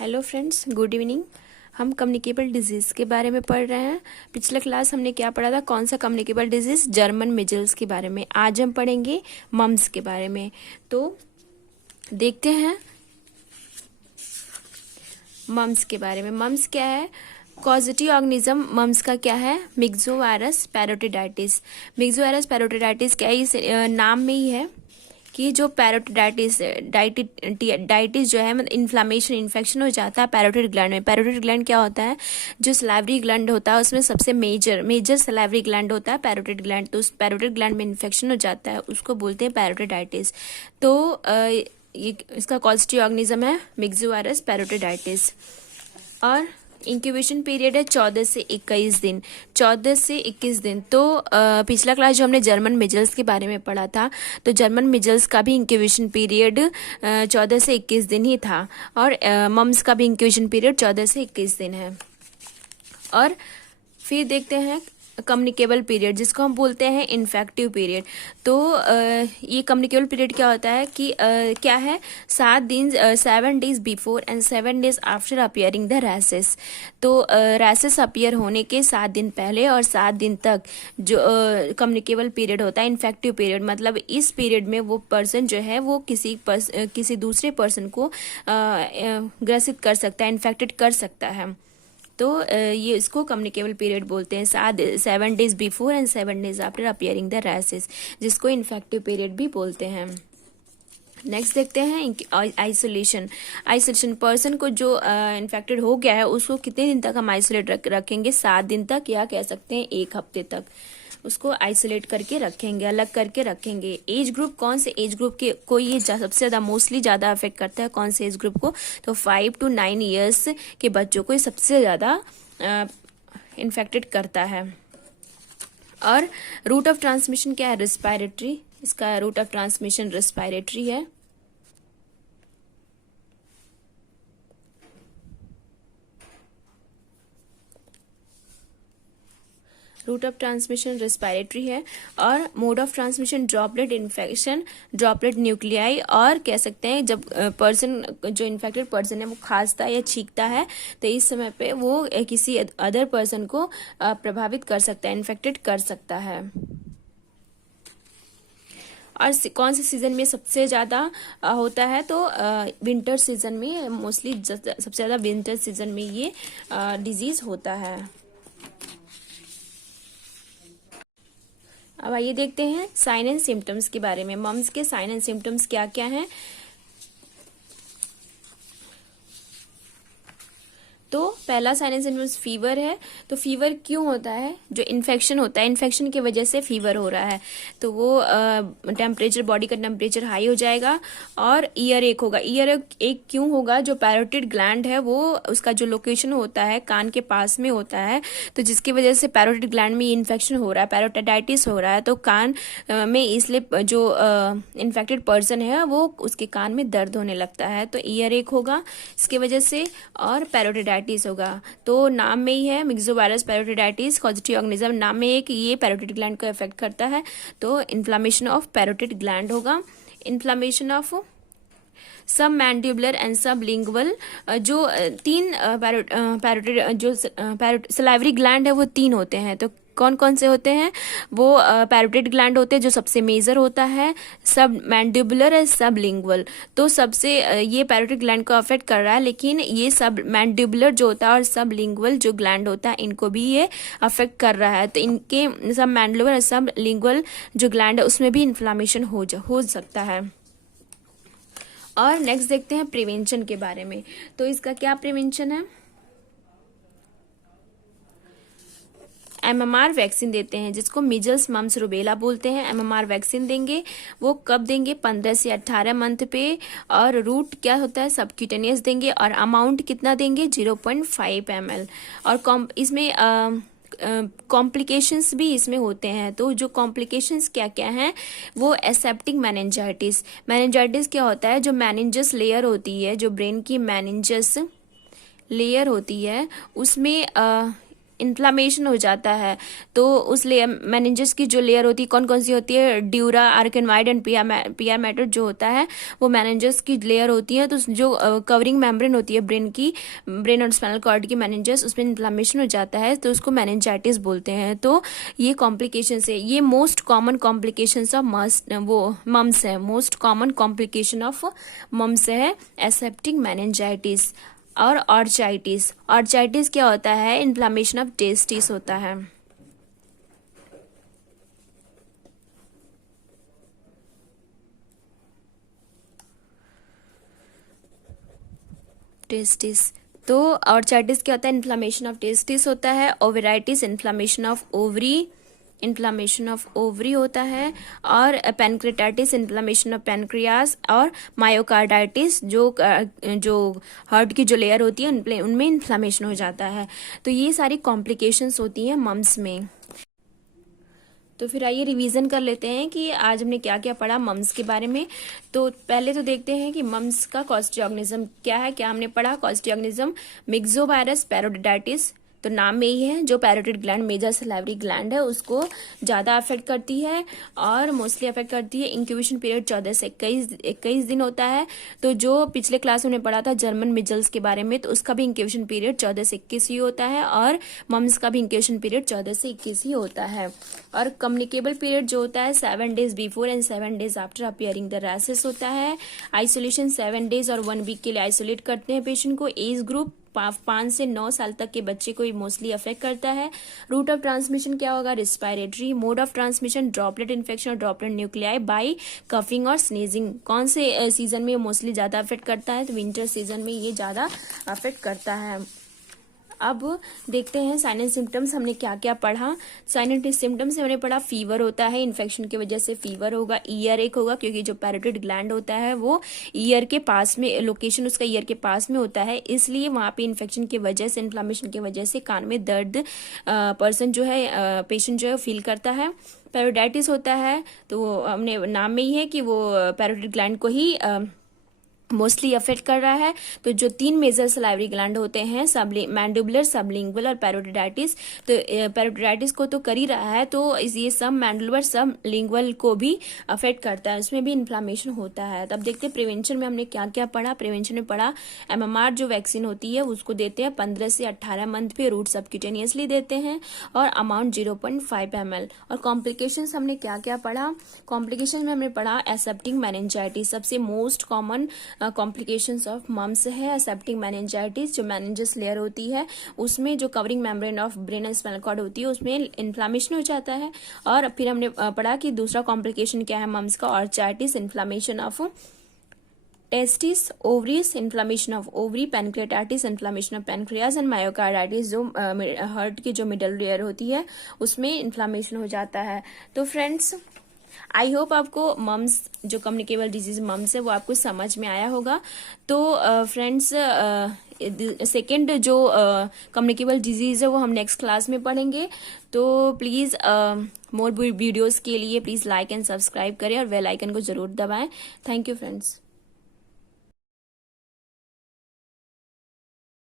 Hello friends, good evening. हम communicable disease के बारे में पढ़ रहे हैं। पिछले क्लास हमने क्या पढ़ा था? कौन सा कम्युनिकेबल डिजीज़? जर्मन मिजल्स के बारे में। आज हम पढ़ेंगे मम्स के बारे में। तो देखते हैं मम्स के बारे में। मम्स क्या है? कॉजेटिव ऑर्गेनिज्म मम्स का क्या है? मिक्सोवायरस पैरोटिडाइटिस। मिक्सोवायरस पैरोटिडाइटिस क्या है? इस नाम में ही है कि जो पैरोटिडाइटिस डाइटिस जो है मतलब इन्फ्लामेशन इन्फेक्शन हो जाता है पैरोटिड ग्लैंड में। पैरोटिड ग्लैंड क्या होता है? जो सलाइवरी ग्लैंड होता है उसमें सबसे मेजर सलाइवरी ग्लैंड होता है पैरोटिड ग्लैंड। तो उस पैरोटिड ग्लैंड में इन्फेक्शन हो जाता है, उसको बोलते हैं पैरोटिडाइटिस। तो ये इसका कॉजेटिव ऑर्गेनिज्म है मिक्सोवायरस पैरोटिडाइटिस। और इंक्यूबेशन पीरियड है 14 से 21 दिन। 14 से 21 दिन। तो पिछला क्लास जो हमने जर्मन मिजल्स के बारे में पढ़ा था, तो जर्मन मिजल्स का भी इंक्यूबेशन पीरियड 14 से 21 दिन ही था, और मम्स का भी इंक्यूबेशन पीरियड 14 से 21 दिन है। और फिर देखते हैं कम्युनिकेबल पीरियड, जिसको हम बोलते हैं इन्फेक्टिव पीरियड। तो ये कम्युनिकेबल पीरियड क्या होता है कि क्या है? 7 days before and 7 days after appearing the rashes. तो रैसेस अपियर होने के 7 दिन पहले और 7 दिन तक जो कम्युनिकेबल पीरियड होता है, इन्फेक्टिव पीरियड। मतलब इस पीरियड में वो पर्सन जो है वो किसी दूसरे पर्सन को ग्रसित कर सकता है, इन्फेक्टेड कर सकता है। तो ये इसको कम्युनिकेबल पीरियड बोलते हैं। 7 days before and 7 days after appearing the rashes, जिसको इन्फेक्टिव पीरियड भी बोलते हैं। नेक्स्ट देखते हैं आइसोलेशन। आइसोलेशन पर्सन को जो इन्फेक्टेड हो गया है उसको कितने दिन तक हम आइसोलेट रखेंगे? 7 दिन तक, या कह सकते हैं 1 हफ्ते तक उसको आइसोलेट करके रखेंगे, अलग करके रखेंगे। एज ग्रुप, कौन से एज ग्रुप के को ये सबसे ज़्यादा मोस्टली ज़्यादा अफेक्ट करता है? कौन से एज ग्रुप को? तो 5 to 9 ईयर्स के बच्चों को ये सबसे ज़्यादा इन्फेक्टेड करता है। और रूट ऑफ ट्रांसमिशन क्या है? रिस्पायरेटरी। इसका रूट ऑफ ट्रांसमिशन रिस्पायरेटरी है। रूट ऑफ ट्रांसमिशन रेस्पिरेटरी है। और mode of transmission droplet infection, droplet nuclei. और कह सकते हैं जब पर्सन, जो इन्फेक्टेड पर्सन है, वो खांसता है या छींकता है, तो इस समय पे वो किसी अदर पर्सन को प्रभावित कर सकता है, इन्फेक्टेड कर सकता है। और कौन से सीजन में सबसे ज़्यादा होता है? तो विंटर सीजन में, मोस्टली सबसे ज़्यादा विंटर सीजन में ये डिजीज़ होता है। अब आइए देखते हैं साइन एंड सिम्टम्स के बारे में। मम्स के साइन एंड सिम्टम्स क्या क्या हैं? तो पहला साइन एंड सिम्टम्स फीवर है। तो फीवर क्यों होता है? जो इन्फेक्शन होता है, इन्फेक्शन की वजह से फीवर हो रहा है। तो वो टेम्परेचर, बॉडी का टेम्परेचर हाई हो जाएगा। और ईयर एक होगा। ईयर एक क्यों होगा? जो पैरोटिड ग्लैंड है वो, उसका जो लोकेशन होता है कान के पास में होता है, तो जिसकी वजह से पैरोटिड ग्लैंड में इन्फेक्शन हो रहा है, पैरोटिडाइटिस हो रहा है। तो कान में इसलिए जो इन्फेक्टेड पर्सन है वो, उसके कान में दर्द होने लगता है। तो ईयर एक होगा इसकी वजह से। और पैरोटिडाइटिस होगा। तो नाम में ही है मिक्सोवायरस पैरोटिडाइटिस, कॉजेटिव ऑर्गेनिज्म नाम में है कि ये पैरोटिड ग्लैंड को अफेक्ट करता है। तो इन्फ्लामेशन ऑफ पैरोटिड ग्लैंड होगा। इन्फ्लामेशन ऑफ सब मैंडिबुलर एंड सब लिंगुअल। जो 3 पैरोटिड जो सलाइवरी ग्लैंड है वो 3 होते हैं। तो कौन कौन से होते हैं? वो पैरोटिड ग्लैंड होते हैं जो सबसे मेजर होता है, सब मैंडिबुलर है, सब लिंगुअल। तो सबसे ये पैरोटिड ग्लैंड को अफेक्ट कर रहा है, लेकिन ये सब मैंडिबुलर जो होता है और सब लिंगुअल जो ग्लैंड होता है, इनको भी ये अफेक्ट कर रहा है। तो इनके सब मैंडिबुलर और सब लिंगुअल जो ग्लैंड है उसमें भी इन्फ्लामेशन हो सकता है। और नेक्स्ट देखते हैं प्रिवेंशन के बारे में। तो इसका क्या प्रिवेंशन है? MMR वैक्सीन देते हैं, जिसको मिजल्स मम्स रूबेला बोलते हैं। MMR वैक्सीन देंगे। वो कब देंगे? 15 से 18 मंथ पे। और रूट क्या होता है? सबक्यूटेनियस देंगे। और अमाउंट कितना देंगे? 0.5 ml। और इसमें कॉम्प्लिकेशंस भी इसमें होते हैं। तो जो कॉम्प्लिकेशंस क्या क्या हैं? वो एसेप्टिक मेनिंजाइटिस। मेनिंजाइटिस क्या होता है? जो मेनिंजस लेयर होती है, जो ब्रेन की मेनिंजस लेयर होती है, उसमें इन्फ्लामेशन हो जाता है तो उस लेयर मेनिंजेस की जो लेयर होती है कौन कौन सी होती है, ड्यूरा, आर्केनोइड एंड पियर मैटर जो होता है वो मेनिंजेस की लेयर होती है। तो जो कवरिंग मेम्ब्रेन होती है ब्रेन और स्पाइनल कॉर्ड की मेनिंजेस, उसमें इन्फ्लामेशन हो जाता है तो उसको मेनिंजाइटिस बोलते हैं। तो ये कॉम्प्लिकेशन है, ये most common complication of mumps है, most common complication of mumps है एसेप्टिक मेनिंजाइटिस और ऑर्चाइटिस। ऑर्चाइटिस क्या होता है, इन्फ्लामेशन ऑफ टेस्टिस होता है। टेस्टिस, तो ऑर्चाइटिस क्या होता है, इन्फ्लामेशन ऑफ टेस्टिस होता है। Ovaritis, inflammation of ovary, inflammation of ovary होता है। और पैनक्रेटाइटिस, इन्फ्लामेशन ऑफ पैनक्रियास। और मायोकार्डाइटिस, जो हार्ट की जो लेयर होती है उनमें इन्फ्लामेशन हो जाता है। तो ये सारी कॉम्प्लिकेशंस होती हैं मम्स में। तो फिर आइए रिवीजन कर लेते हैं कि आज हमने क्या क्या पढ़ा मम्स के बारे में। तो पहले तो देखते हैं कि मम्स का कॉस्टी ऑर्गेनिज्म क्या है। क्या हमने पढ़ा, कॉस्टी ऑर्गेनिज्म मिक्सोवायरस पैरोटिडाइटिस। तो नाम में ही है, जो parotid gland major salivary gland है उसको ज्यादा अफेक्ट करती है और मोस्टली अफेक्ट करती है। इंक्यूबेशन पीरियड 14 से 21 दिन होता है। तो जो पिछले क्लास में पढ़ा था जर्मन मिजल्स के बारे में, तो उसका भी इंक्यूबेशन पीरियड 14 से 21 ही होता है और मम्स का भी इंक्यूबेशन पीरियड 14 से 21 ही होता है। और कम्युनिकेबल पीरियड जो होता है 7 days before and 7 days after appearing the rashes होता है। आइसोलेशन 7 डेज और 1 वीक के लिए आइसोलेट करते हैं पेशेंट को। एज ग्रुप 5 से 9 साल तक के बच्चे को मोस्टली अफेक्ट करता है। रूट ऑफ ट्रांसमिशन क्या होगा, respiratory. Mode of transmission droplet infection और ड्रॉपलेट न्यूक्लियाई बाय कफिंग और स्नीजिंग। कौन से सीजन में मोस्टली ज्यादा अफेक्ट करता है, तो विंटर सीजन में ये ज्यादा अफेक्ट करता है। अब देखते हैं साइन एंड सिम्टम्स हमने क्या क्या पढ़ा। साइन एंड सिम्टम्स हमने पढ़ा, फीवर होता है, इन्फेक्शन की वजह से फीवर होगा, ईयर एक होगा क्योंकि जो पैरोटिड ग्लैंड होता है वो ईयर के पास में, लोकेशन उसका ईयर के पास में होता है, इसलिए वहां पे इन्फेक्शन की वजह से, इन्फ्लामेशन की वजह से कान में दर्द पर्सन जो है, पेशेंट जो है फील करता है। पैरोडाइटिस होता है तो हमने नाम में ही है कि वो पैरोटिड ग्लैंड को ही मोस्टली अफेक्ट कर रहा है। तो जो 3 मेजर सलाइवरी ग्लैंड होते हैं, मैंडिबुलर, सबलिंगुअल और पैरोटिडाइटिस, तो पैरोटिडाइटिस को तो कर ही रहा है, तो ये सब मैंडिबुलर सबलिंगुअल को भी अफेक्ट करता है, उसमें भी इन्फ्लामेशन होता है। तब देखते हैं प्रिवेंशन में हमने क्या क्या पढ़ा। प्रिवेंशन में पढ़ा MMR जो वैक्सीन होती है उसको देते हैं 15 से 18 मंथ पे, रूट सबक्यूटेनियसली देते हैं और अमाउंट 0.5 ml। और कॉम्प्लिकेशंस हमने क्या क्या पढ़ा। कॉम्प्लिकेशन में हमने पढ़ा एसेप्टिक मेनिंजाइटिस, सबसे most common complications of mumps है एसेप्टिक मेनिंजाइटिस। जो मेनिंजस लेयर होती है उसमें जो covering membrane of brain and spinal cord होती है उसमें इन्फ्लामेशन हो जाता है। और फिर हमने पढ़ा कि दूसरा कॉम्प्लिकेशन क्या है मम्स का, orchitis, inflammation of testis, ovaries, inflammation of ovary, pancreatitis, inflammation of pancreas and myocarditis, जो हार्ट की जो मिडल लेयर होती है उसमें इन्फ्लामेशन हो जाता है। तो फ्रेंड्स आई होप आपको मम्स जो कम्युनिकेबल डिजीज मम्स है वो आपको समझ में आया होगा। तो फ्रेंड्स सेकेंड जो कम्युनिकेबल डिजीज है वो हम नेक्स्ट क्लास में पढ़ेंगे। तो प्लीज मोर वीडियोस के लिए प्लीज लाइक एंड सब्सक्राइब करें और बेल आइकन को जरूर दबाएं। Thank you friends.